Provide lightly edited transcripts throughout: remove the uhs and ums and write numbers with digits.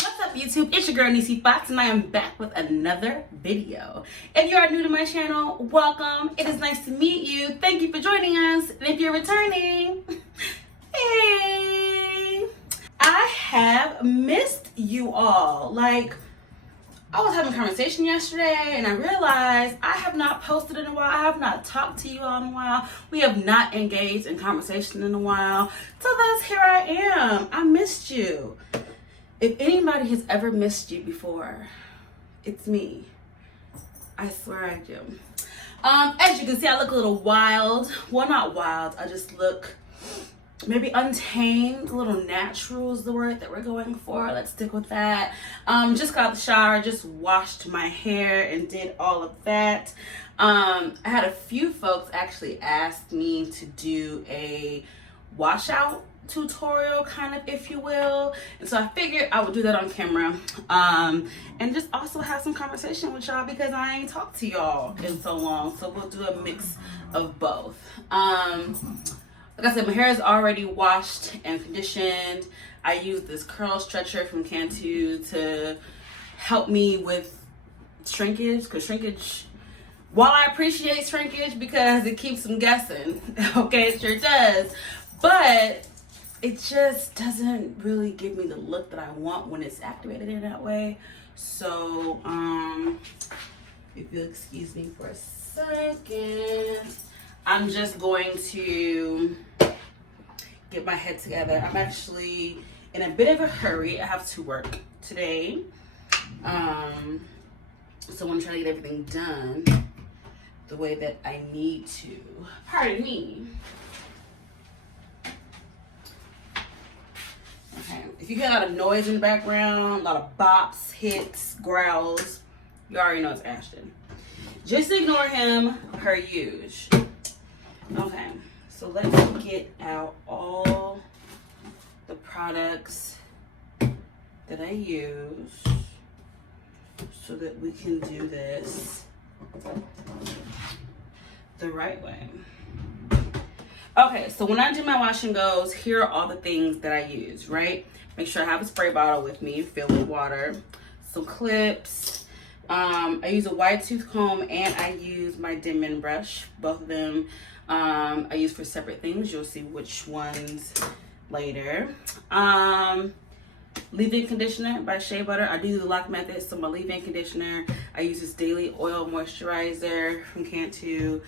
What's up, YouTube? It's your girl Niecy Foxx, and I am back with another video. If you are new to my channel, welcome. It is nice to meet you. Thank you for joining us. And if you're returning, hey, I have missed you all. I was having a conversation yesterday and I realized I have not posted in a while. I have not talked to you all in a while. We have not engaged in conversation in a while. So thus here I am. I missed you. If anybody has ever missed you before, it's me. I swear I do. As you can see, I look a little wild. Well, not wild. I just look maybe untamed. A little natural is the word that we're going for. Let's stick with that. Just got out the shower, just washed my hair and did all of that. I had a few folks actually ask me to do a washout tutorial, kind of, if you will, and so I figured I would do that on camera, and just also have some conversation with y'all because I ain't talked to y'all in so long. So we'll do a mix of both. Like I said, my hair is already washed and conditioned. I use this curl stretcher from Cantu to help me with shrinkage, because shrinkage, while I appreciate shrinkage because it keeps them guessing, okay, it sure does, but it just doesn't really give me the look that I want when it's activated in that way. So, if you'll excuse me for a second, I'm just going to get my head together. I'm actually in a bit of a hurry. I have to work today. So I'm trying to get everything done the way that I need to. Pardon me. Okay, if you hear a lot of noise in the background, a lot of bops, hits, growls, you already know it's Ashton. Just ignore him per usual. Okay, so let's get out all the products that I use so that we can do this the right way. Okay, so when I do my wash and goes, here are all the things that I use, right? Make sure I have a spray bottle with me, filled with water, some clips. I use a wide tooth comb and I use my Denman brush. Both of them I use for separate things. You'll see which ones later. Leave-in conditioner by Shea Butter. I do the lock method, so my leave-in conditioner. I use this daily oil moisturizer from Cantu.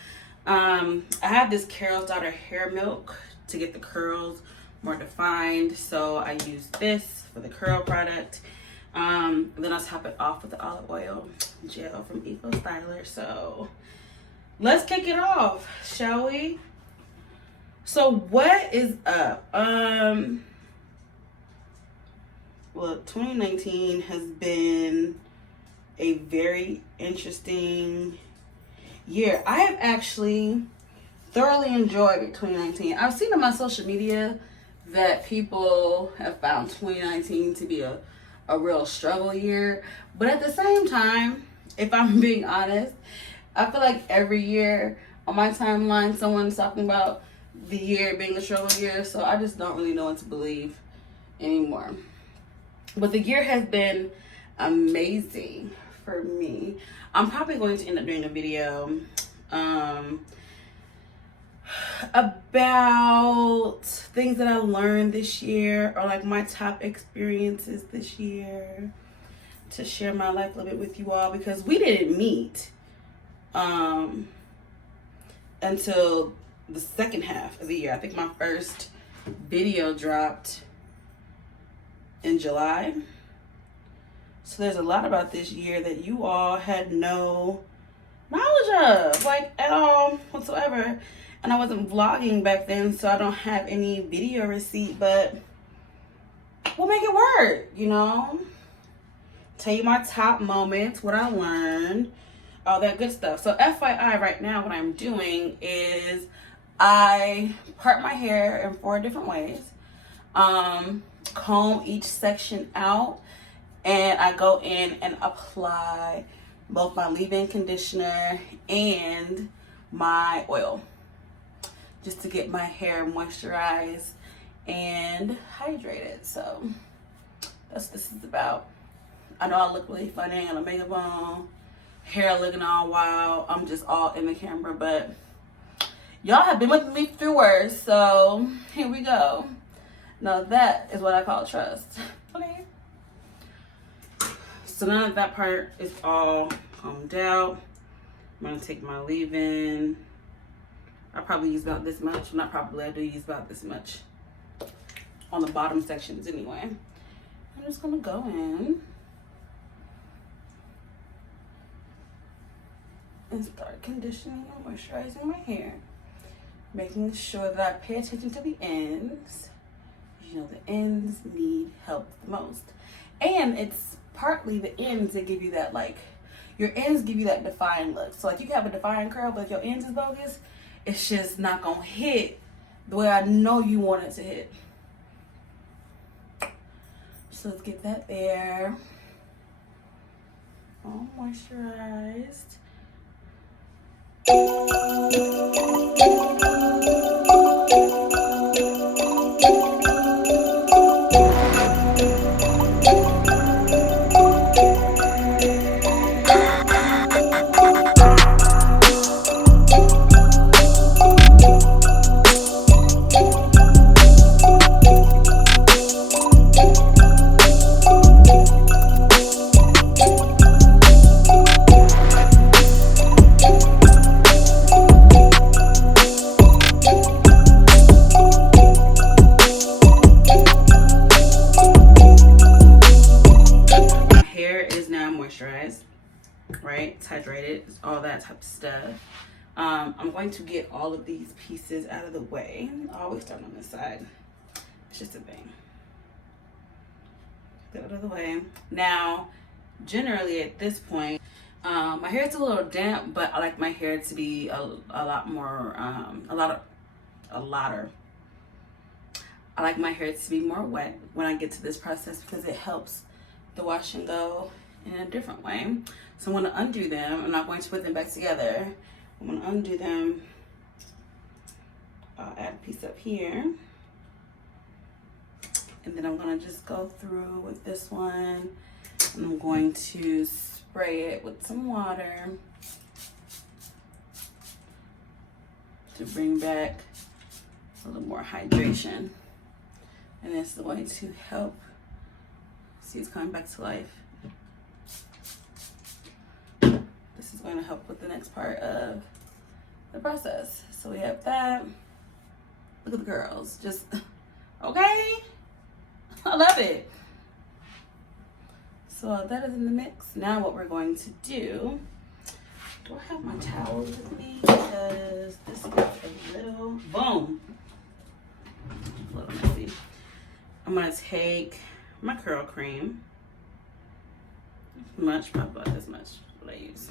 I have this Carol's Daughter hair milk to get the curls more defined, so I use this for the curl product. Then I'll top it off with the olive oil gel from Eco Styler. So let's kick it off, shall we? So what is up? Well, 2019 has been a very interesting year. I have actually thoroughly enjoyed 2019. I've seen on my social media that people have found 2019 to be a real struggle year. But at the same time, if I'm being honest, I feel like every year on my timeline, someone's talking about the year being a struggle year. So I just don't really know what to believe anymore. But the year has been amazing for me. I'm probably going to end up doing a video about things that I learned this year, or like my top experiences this year, to share my life a little bit with you all, because we didn't meet until the second half of the year. I think my first video dropped in July. So there's a lot about this year that you all had no knowledge of, like, at all whatsoever. And I wasn't vlogging back then, so I don't have any video receipt, but we'll make it work, you know? Tell you my top moments, what I learned, all that good stuff. So FYI, right now what I'm doing is I part my hair in 4 different ways. Comb each section out, and I go in and apply both my leave-in conditioner and my oil, just to get my hair moisturized and hydrated. So That's what this is about. I know I look really funny and a makeup on, hair looking all wild. I'm just all in the camera, but y'all have been with me through worse, so here we go. Now that is what I call trust. Okay. So now that that part is all combed out, I'm gonna take my leave-in. I probably use about this much. Not probably, I do use about this much on the bottom sections anyway. I'm just gonna go in and start conditioning and moisturizing my hair, making sure that I pay attention to the ends. You know, the ends need help the most, and it's partly the ends that give you that, like, your ends give you that defined look. So like, you can have a defined curl, but if your ends is bogus, it's just not gonna hit the way I know you want it to hit. So let's get that there, all moisturized. Right, it's hydrated, all that type of stuff. I'm going to get all of these pieces out of the way. I always start on this side. It's just a thing. Get out of the way. Now, generally at this point, my hair is a little damp, but I like my hair to be a lot more, I like my hair to be more wet when I get to this process, because it helps the wash and go in a different way. So I'm going to undo them. I'm not going to put them back together. I'm going to undo them. I'll add a piece up here. And then I'm going to just go through with this one. And I'm going to spray it with some water to bring back a little more hydration. And this is going to help. See, it's coming back to life. This is going to help with the next part of the process. So we have that. Look at the girls. Just, okay? I love it. So that is in the mix. Now what we're going to do, do I have my towels with me? Because this is a little, boom. A little messy. I'm going to take my curl cream. Much, probably about this much, what I use.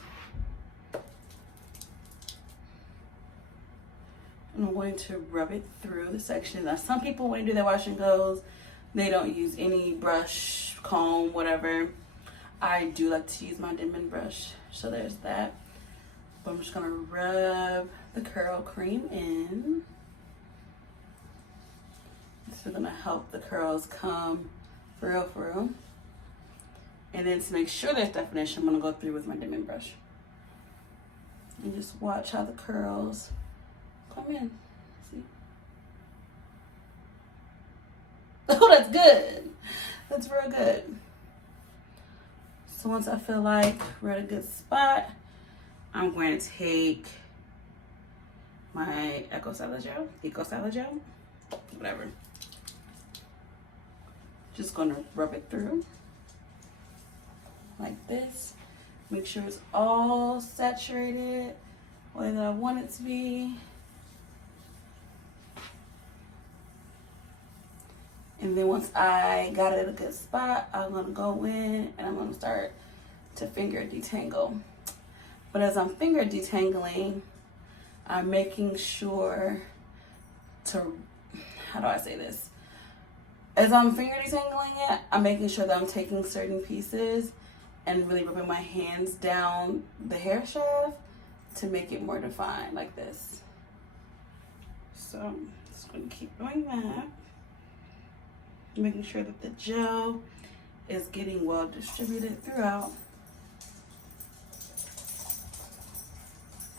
And I'm going to rub it through the section. Now, some people, when they do their wash and goes, they don't use any brush, comb, whatever. I do like to use my Denman brush, so there's that. But I'm just gonna rub the curl cream in. This is gonna help the curls come for real. And then to make sure there's definition, I'm gonna go through with my Denman brush. And just watch how the curls come in. See? Oh, that's good. That's real good. So once I feel like we're at a good spot, I'm going to take my Eco Styler Gel, whatever. Just gonna rub it through like this. Make sure it's all saturated the way that I want it to be. And then once I got it at a good spot, I'm gonna go in and I'm gonna start to finger detangle. But as I'm finger detangling, I'm making sure to, how do I say this? As I'm finger detangling it, I'm making sure that I'm taking certain pieces and really rubbing my hands down the hair shaft to make it more defined, like this. So I'm just gonna keep doing that. Making sure that the gel is getting well distributed throughout.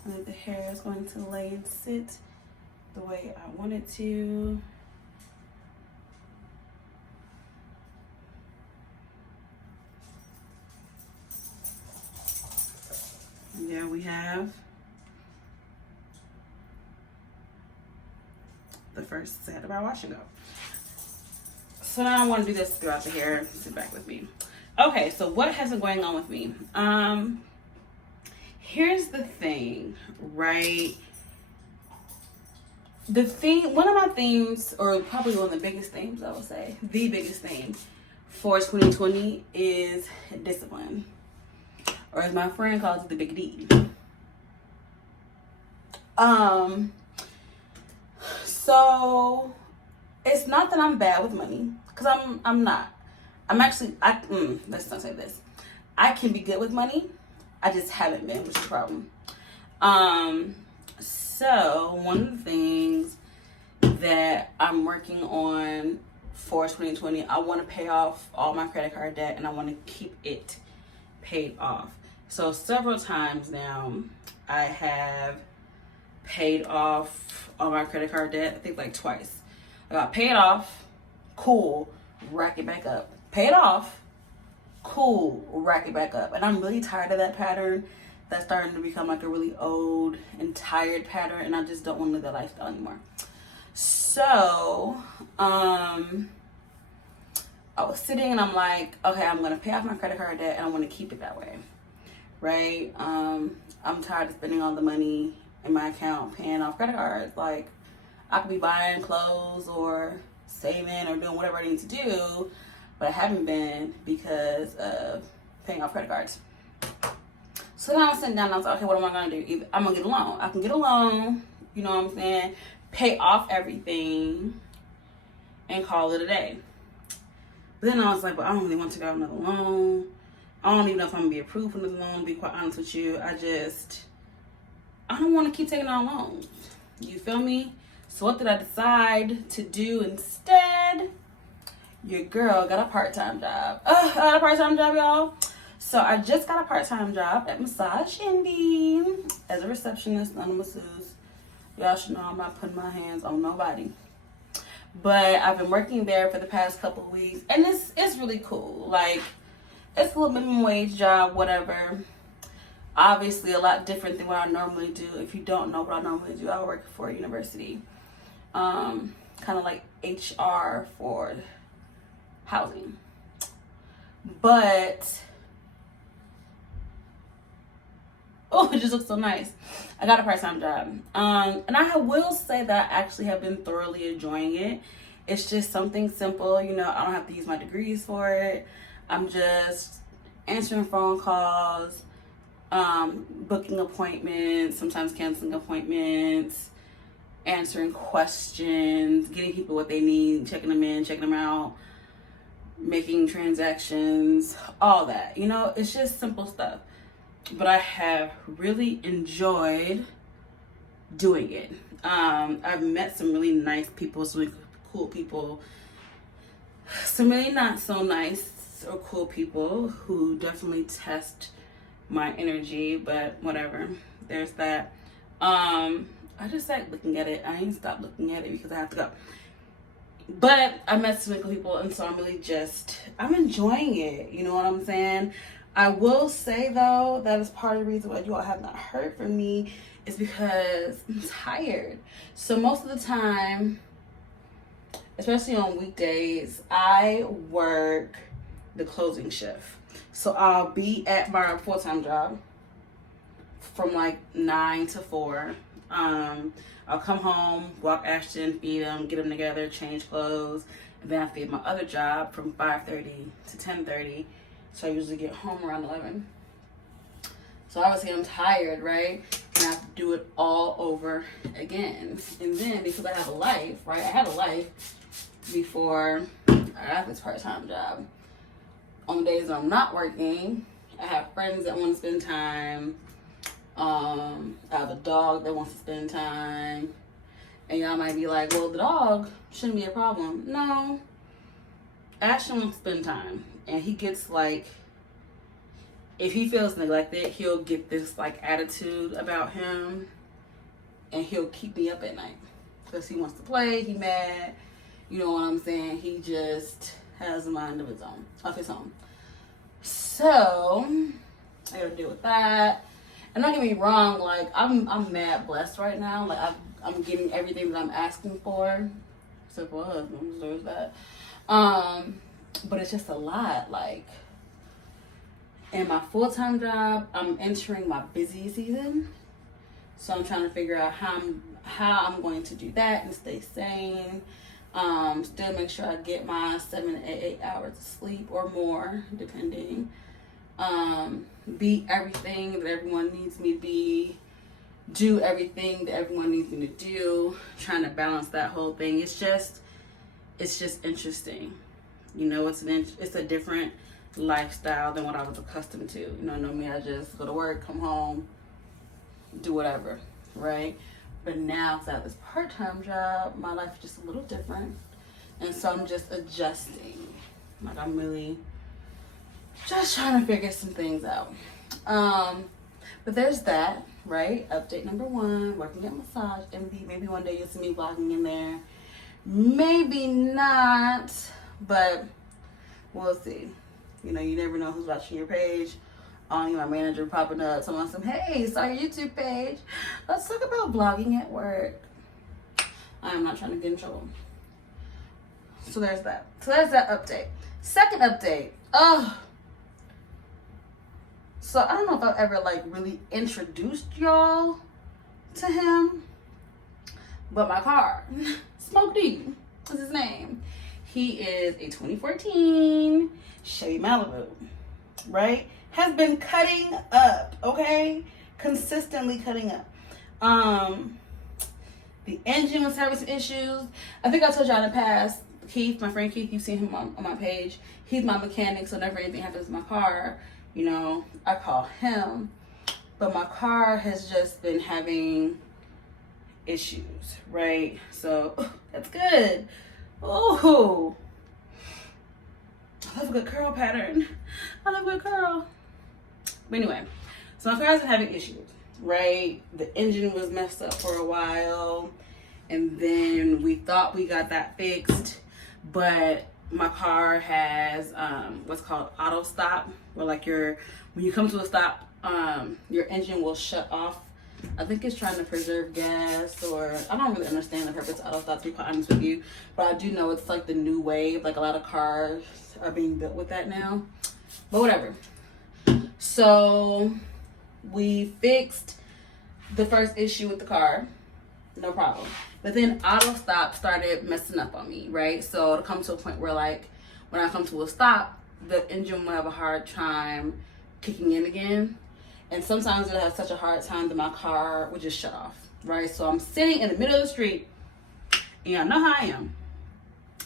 And the hair is going to lay and sit the way I want it to. And there we have the first set of our wash and go. So now I want to do this throughout the hair. Sit back with me. Okay, so what has been going on with me? Here's the thing, right? One of my themes, or probably one of the biggest themes, I would say, the biggest theme for 2020 is discipline. Or as my friend calls it, the big D. So it's not that I'm bad with money, because I'm not. I'm actually, let's not say this. I can be good with money. I just haven't been, which is a problem. So one of the things that I'm working on for 2020, I want to pay off all my credit card debt, and I want to keep it paid off. So several times now, I have paid off all my credit card debt. I think like twice. I got paid off, cool, rack it back up. Paid off, cool, rack it back up. And I'm really tired of that pattern. That's starting to become like a really old and tired pattern, and I just don't want to live that lifestyle anymore. So, I was sitting and I'm like, okay, I'm going to pay off my credit card debt and I want to keep it that way, right? I'm tired of spending all the money in my account paying off credit cards. Like, I could be buying clothes or saving or doing whatever I need to do, but I haven't been because of paying off credit cards. So then I was sitting down and I was like, okay, what am I going to do? I'm going to get a loan. I can get a loan, you know what I'm saying? Pay off everything and call it a day. But then I was like, but I don't really want to take out another loan. I don't even know if I'm going to be approved for another loan, to be quite honest with you. I don't want to keep taking out loans. You feel me? So what did I decide to do instead? Your girl got a part-time job. I got a part-time job, y'all. So I just got a part-time job at Massage Envy as a receptionist and a masseuse. Y'all should know I'm not putting my hands on nobody. But I've been working there for the past couple of weeks, and it's really cool. Like, it's a little minimum wage job, whatever. Obviously, a lot different than what I normally do. If you don't know what I normally do, I work for a university. Kind of like HR for housing. But oh, it just looks so nice. I got a part-time job. And I will say that I actually have been thoroughly enjoying it. It's just something simple, you know, I don't have to use my degrees for it. I'm just answering phone calls, booking appointments, sometimes canceling appointments, answering questions, getting people what they need, checking them in, checking them out, making transactions, all that. You know, it's just simple stuff. But I have really enjoyed doing it. I've met some really nice people, some really cool people, some really not so nice or cool people who definitely test my energy, but whatever. There's that. I just like looking at it. I ain't stopped looking at it because I have to go. But I met some cool people, and so I'm enjoying it. You know what I'm saying? I will say, though, that is part of the reason why you all have not heard from me is because I'm tired. So most of the time, especially on weekdays, I work the closing shift. So I'll be at my full-time job from like 9 to 4. I'll come home, walk Ashton, feed him, get him together, change clothes, and then I feed my other job from 5:30 to 10:30. So I usually get home around 11. So obviously I'm tired, right? And I have to do it all over again. And then because I have a life, right? I had a life before I got this part-time job. On the days that I'm not working, I have friends that want to spend time. I have a dog that wants to spend time. And y'all might be like, well, the dog shouldn't be a problem. No. Ashton wants to spend time. and he gets like, if he feels neglected, he'll get this like attitude about him, and he'll keep me up at night because he wants to play. He mad, you know what I'm saying? He just has a mind of his own. So I gotta deal with that. And don't get me wrong, like I'm mad blessed right now. Like I'm getting everything that I'm asking for, except for a husband. So there's that. But it's just a lot. Like, in my full-time job, I'm entering my busy season. So I'm trying to figure out how I'm going to do that and stay sane. Still make sure I get my 7 to 8 hours of sleep or more, depending. Be everything that everyone needs me to be. Do everything that everyone needs me to do. Trying to balance that whole thing. It's just interesting. You know, it's a different lifestyle than what I was accustomed to. You know me, I just go to work, come home, do whatever, right? But now, because I have this part-time job, my life is just a little different. And so I'm just adjusting. Like, I'm really just trying to figure some things out. But there's that, right? Update number 1, working at Massage Envy. Maybe one day you'll see me vlogging in there. Maybe not, but we'll see. You know, you never know who's watching your page. My manager popping up, someone saying, "Hey, saw your YouTube page. Let's talk about vlogging at work." I am not trying to get in trouble. So there's that. So there's that update. Second update. So I don't know if I've ever like really introduced y'all to him, but my car, Smoke D is his name. He is a 2014 Chevy Malibu, right? Has been cutting up, okay? Consistently cutting up. The engine was having some issues. I think I told y'all in the past, Keith, my friend Keith, you've seen him on my page. He's my mechanic, so whenever anything happens to my car, you know, I call him. But my car has just been having issues, right? So that's good. Oh, I love a good curl pattern. I love a good curl. But anyway, so my car's been having issues, right? The engine was messed up for a while, and then we thought we got that fixed, but my car has what's called auto stop, where like when you come to a stop, your engine will shut off. I think it's trying to preserve gas, or I don't really understand the purpose of auto stop, to be quite honest with you, but I do know it's like the new wave. Like a lot of cars are being built with that now, but whatever. So we fixed the first issue with the car, no problem. But then auto stop started messing up on me, right? So it'll come to a point where like when I come to a stop, the engine will have a hard time kicking in again. And sometimes it'll have such a hard time that my car would just shut off, right? So I'm sitting in the middle of the street, and y'all know how I am.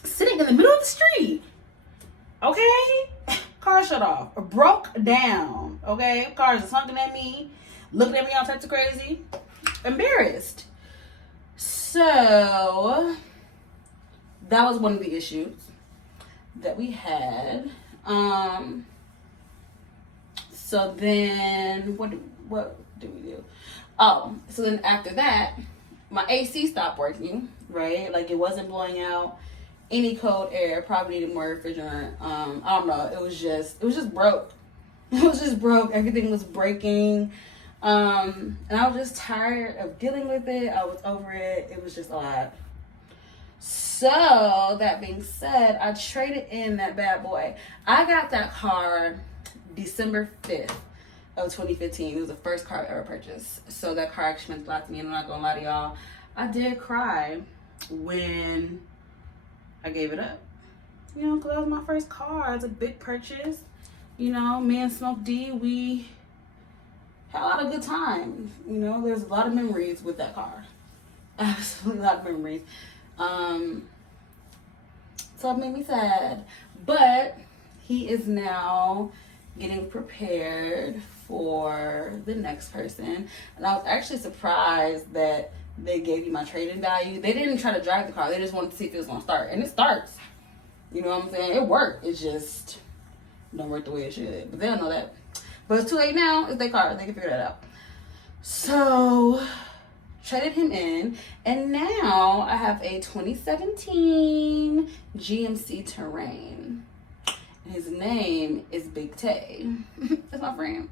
Sitting in the middle of the street, okay? Car shut off, or broke down, okay? Cars is honking at me, looking at me all types of crazy, embarrassed. So that was one of the issues that we had. So then what do we do? Oh, so then after that, my AC stopped working, right? Like it wasn't blowing out any cold air, probably needed more refrigerant. I don't know. It was just broke. It was just broke. Everything was breaking. And I was just tired of dealing with it. I was over it. It was just a lot. So that being said, I traded in that bad boy. I got that car December 5th of 2015. It was the first car I ever purchased. So that car actually meant a lot to me. And I'm not gonna lie to y'all, I did cry when I gave it up. You know, because that was my first car. It's a big purchase. You know, me and Smoke D, we had a lot of good times. You know, there's a lot of memories with that car. Absolutely a lot of memories. So it made me sad. But he is now getting prepared for the next person. And I was actually surprised that they gave you my trade-in value. They didn't try to drive the car. They just wanted to see if it was going to start. And it starts. You know what I'm saying? It worked. It's just, don't work the way it should. But they don't know that. But it's too late now. It's their car. They can figure that out. So, traded him in. And now I have a 2017 GMC Terrain. His name is Big Tay. That's my friend.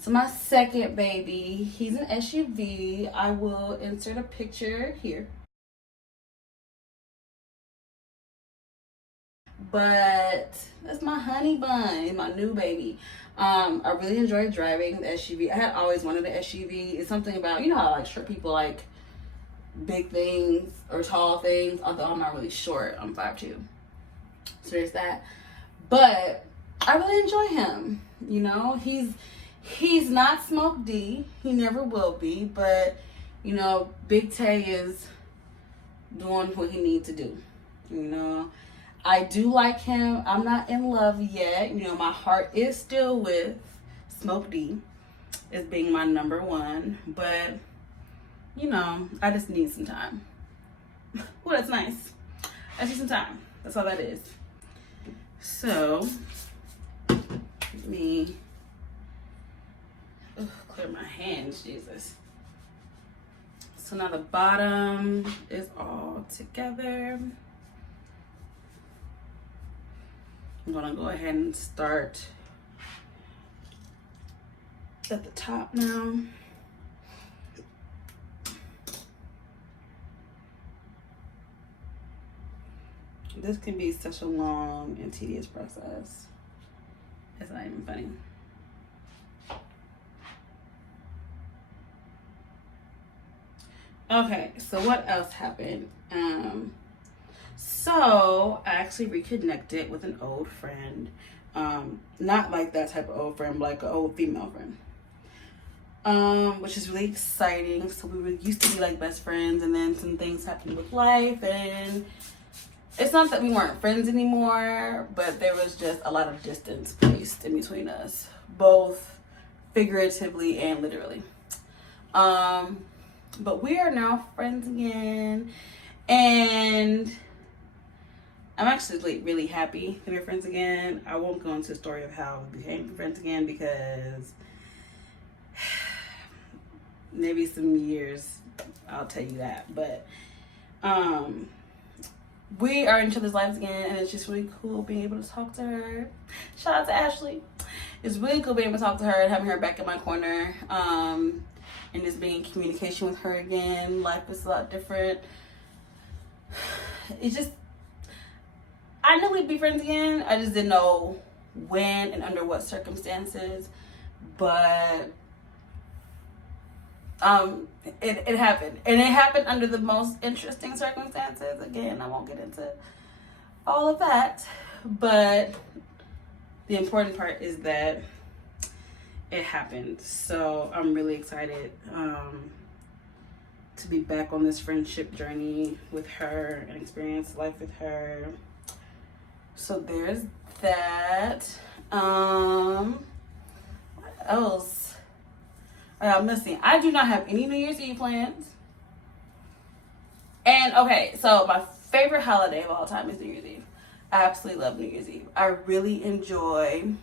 So my second baby, he's an SUV. I will insert a picture here. But that's my honey bun, my new baby. I really enjoy driving the SUV. I had always wanted an SUV. It's something about, you know how like short people like big things or tall things, although I'm not really short. I'm 5'2". So there's that. But I really enjoy him. You know, he's not Smoke D. He never will be. But, you know, Big Tay is doing what he needs to do. You know, I do like him. I'm not in love yet. You know, my heart is still with Smoke D as being my number one. But, you know, I just need some time. Well, that's nice. I need some time. That's all that is. So, let me clear my hands, Jesus. So now the bottom is all together. I'm gonna go ahead and start at the top now. This can be such a long and tedious process. It's not even funny. Okay, so what else happened? So I actually reconnected with an old friend. Not like that type of old friend, but like an old female friend. Which is really exciting. So we used to be like best friends, and then some things happened with life, and it's not that we weren't friends anymore, but there was just a lot of distance placed in between us, both figuratively and literally. But we are now friends again, and I'm actually like really happy that we're friends again. I won't go into the story of how we became friends again because maybe some years I'll tell you that. But we are in each other's lives again, and it's just really cool being able to talk to her. Shout out to Ashley. It's really cool being able to talk to her and having her back in my corner, and just being in communication with her again. Life is a lot different. It's just, I knew we'd be friends again. I just didn't know when and under what circumstances, but it happened, and it happened under the most interesting circumstances. Again, I won't get into all of that, but the important part is that it happened. So I'm really excited to be back on this friendship journey with her and experience life with her. So there's that. What else? I'm missing. I do not have any New Year's Eve plans. And okay, so my favorite holiday of all time is New Year's Eve. I absolutely love New Year's Eve. I really enjoy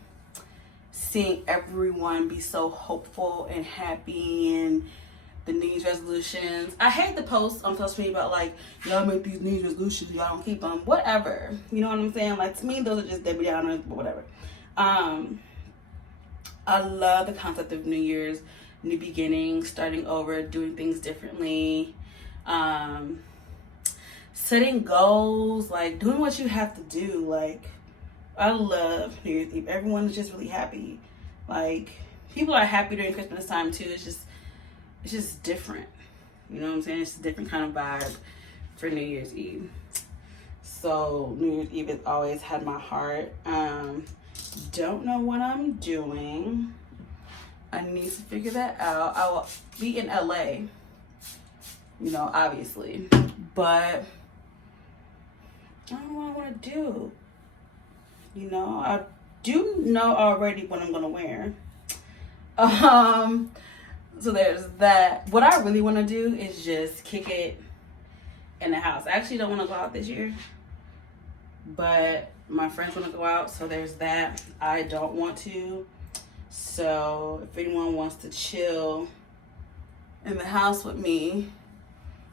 seeing everyone be so hopeful and happy and the New Year's resolutions. I hate the posts on social media about like, y'all make these New Year's resolutions, y'all don't keep them. Whatever. You know what I'm saying? Like, to me, those are just Debbie Downers, but whatever. I love the concept of New Year's, new beginnings, starting over, doing things differently, setting goals, like doing what you have to do. Like, I love New Year's Eve. Everyone is just really happy. Like, people are happy during Christmas time too. It's just different. You know what I'm saying? It's a different kind of vibe for New Year's Eve. So New Year's Eve has always had my heart. Don't know what I'm doing. I need to figure that out. I will be in LA, you know, obviously, but I don't know what I want to do. You know, I do know already what I'm gonna wear. So there's that. What I really want to do is just kick it in the house. I actually don't want to go out this year, but My friends want to go out, so there's that. I don't want to. So if anyone wants to chill in the house with me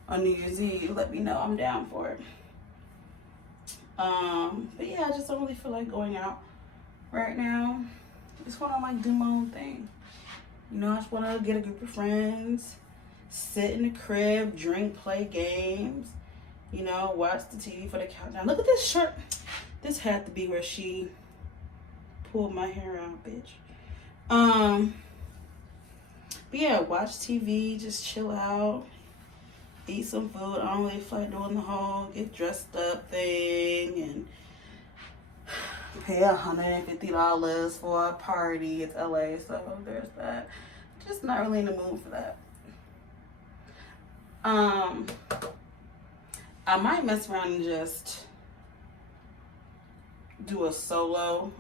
on New Year's Eve, let me know. I'm down for it. But yeah, I just don't really feel like going out right now. I just want to like do my own thing. You know, I just want to get a group of friends, sit in the crib, drink, play games, you know, watch the TV for the countdown. Look at this shirt. This had to be where she pulled my hair out, bitch. But yeah, watch TV, just chill out, eat some food. I don't really feel like doing the whole get dressed up thing and pay $150 for a party. It's LA, so there's that. Just not really in the mood for that. I might mess around and just do a solo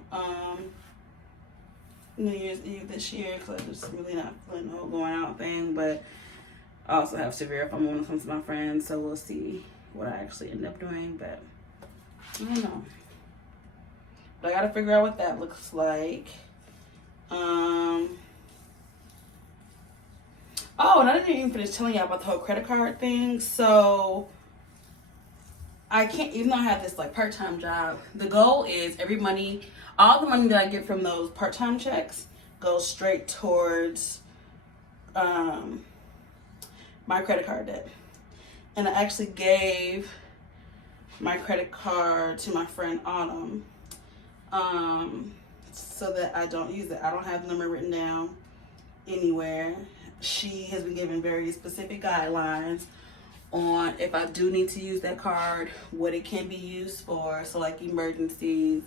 New Year's Eve this year, because I'm just really not feeling the whole going out thing. But I also have severe if I'm going to come to my friends, so we'll see what I actually end up doing. But I don't know. But I gotta figure out what that looks like. Oh, and I didn't even finish telling you about the whole credit card thing. So I can't, even though I have this like part-time job, the goal is all the money that I get from those part-time checks goes straight towards my credit card debt. And I actually gave my credit card to my friend Autumn, so that I don't use it. I don't have the number written down anywhere. She has been given very specific guidelines on if I do need to use that card, what it can be used for. So like emergencies,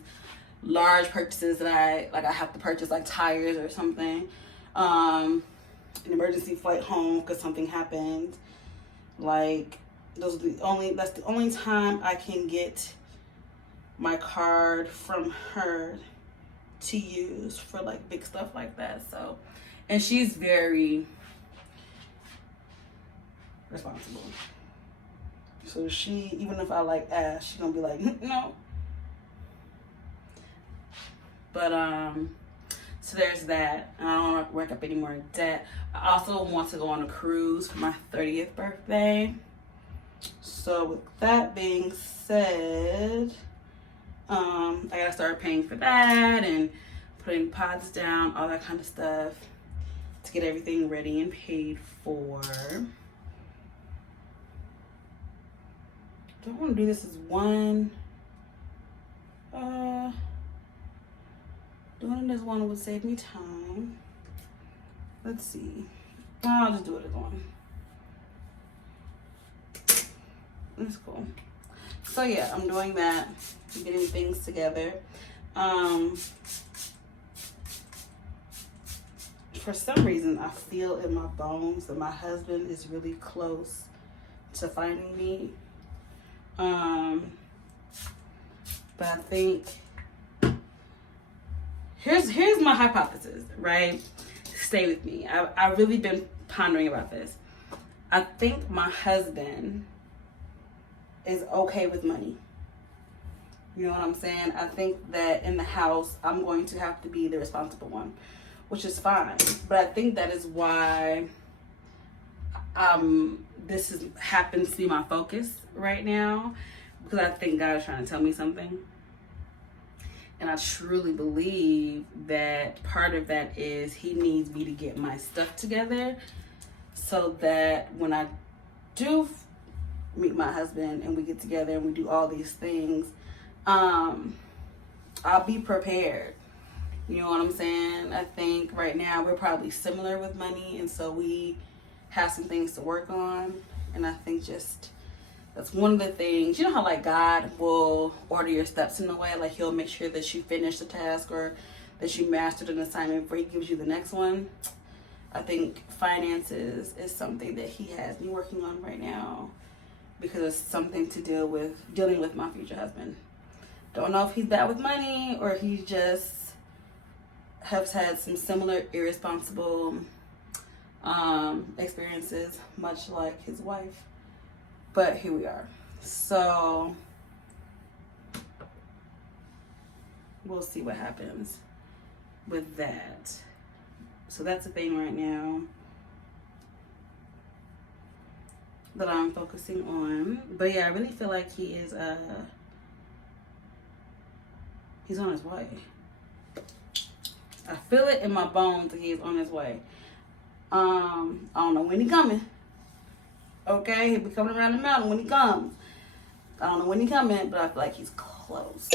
large purchases that I have to purchase, like tires or something, an emergency flight home because something happened. Like that's the only time I can get my card from her to use for like big stuff like that. So, and she's very responsible. So she, even if I like ask, she's gonna be like, no. But so there's that. I don't want to rack up any more debt. I also want to go on a cruise for my 30th birthday. So with that being said, I gotta start paying for that and putting deposits down, all that kind of stuff to get everything ready and paid for. Do I want to do this as one? Doing it as one would save me time. Let's see. I'll just do it as one. That's cool. So yeah, I'm doing that. I'm getting things together. For some reason, I feel in my bones that my husband is really close to finding me. But I think here's my hypothesis, right? Stay with me. I've really been pondering about this. I think my husband is okay with money. You know what I'm saying? I think that in the house, I'm going to have to be the responsible one, which is fine. But I think that is why this happens to be my focus right now, because I think God is trying to tell me something. And I truly believe that part of that is he needs me to get my stuff together so that when I do meet my husband and we get together and we do all these things, I'll be prepared. You know what I'm saying? I think right now we're probably similar with money, and so we have some things to work on. And I think just that's one of the things. You know how like God will order your steps in a way, like he'll make sure that you finish the task or that you mastered an assignment before he gives you the next one. I think finances is something that he has me working on right now, because it's something to dealing with my future husband. Don't know if he's bad with money or he just has had some similar irresponsible experiences, much like his wife. But here we are. So we'll see what happens with that. So that's the thing right now that I'm focusing on. But yeah, I really feel like he is he's on his way. I feel it in my bones that he is on his way. I don't know when he coming. Okay, he'll be coming around the mountain when he comes. I don't know when he coming, but I feel like he's close.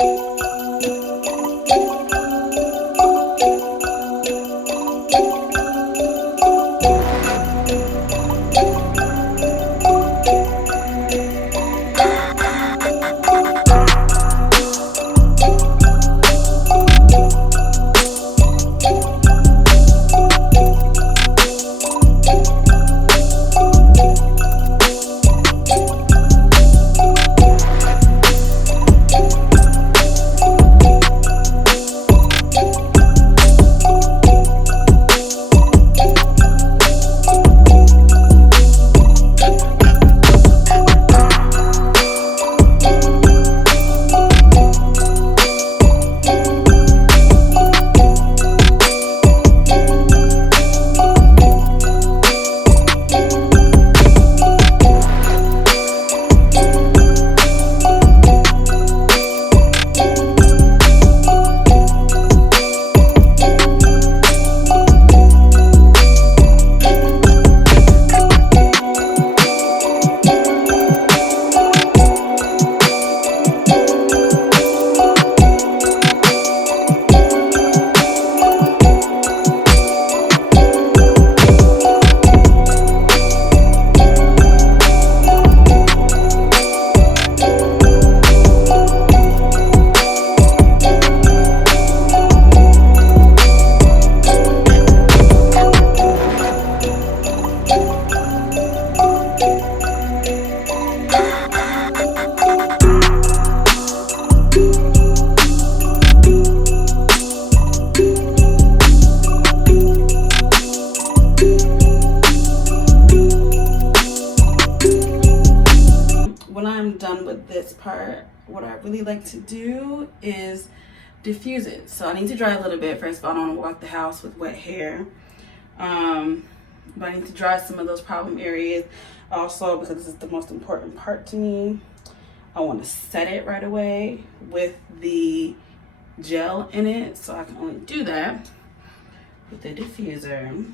Part, what I really like to do is diffuse it. So I need to dry a little bit. First of all, I don't want to walk the house with wet hair, but I need to dry some of those problem areas also, because this is the most important part to me. I want to set it right away with the gel in it, so I can only do that with the diffuser.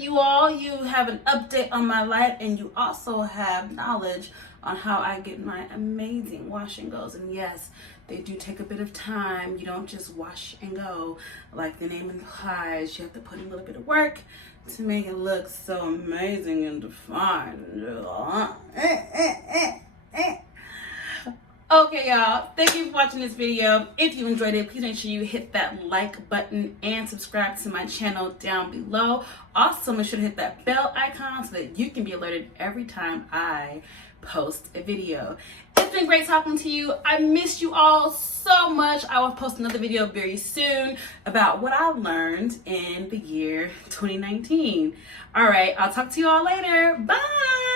you all, you have an update on my life, and you also have knowledge on how I get my amazing wash and goes. And yes, they do take a bit of time. You don't just wash and go like the name implies. You have to put in a little bit of work to make it look so amazing and defined. Okay, y'all, thank you for watching this video. If you enjoyed it, please make sure you hit that like button and subscribe to my channel down below. Also, make sure to hit that bell icon so that you can be alerted every time I post a video. It's been great talking to you. I miss you all so much. I will post another video very soon about what I learned in the year 2019. All right, I'll talk to you all later. Bye.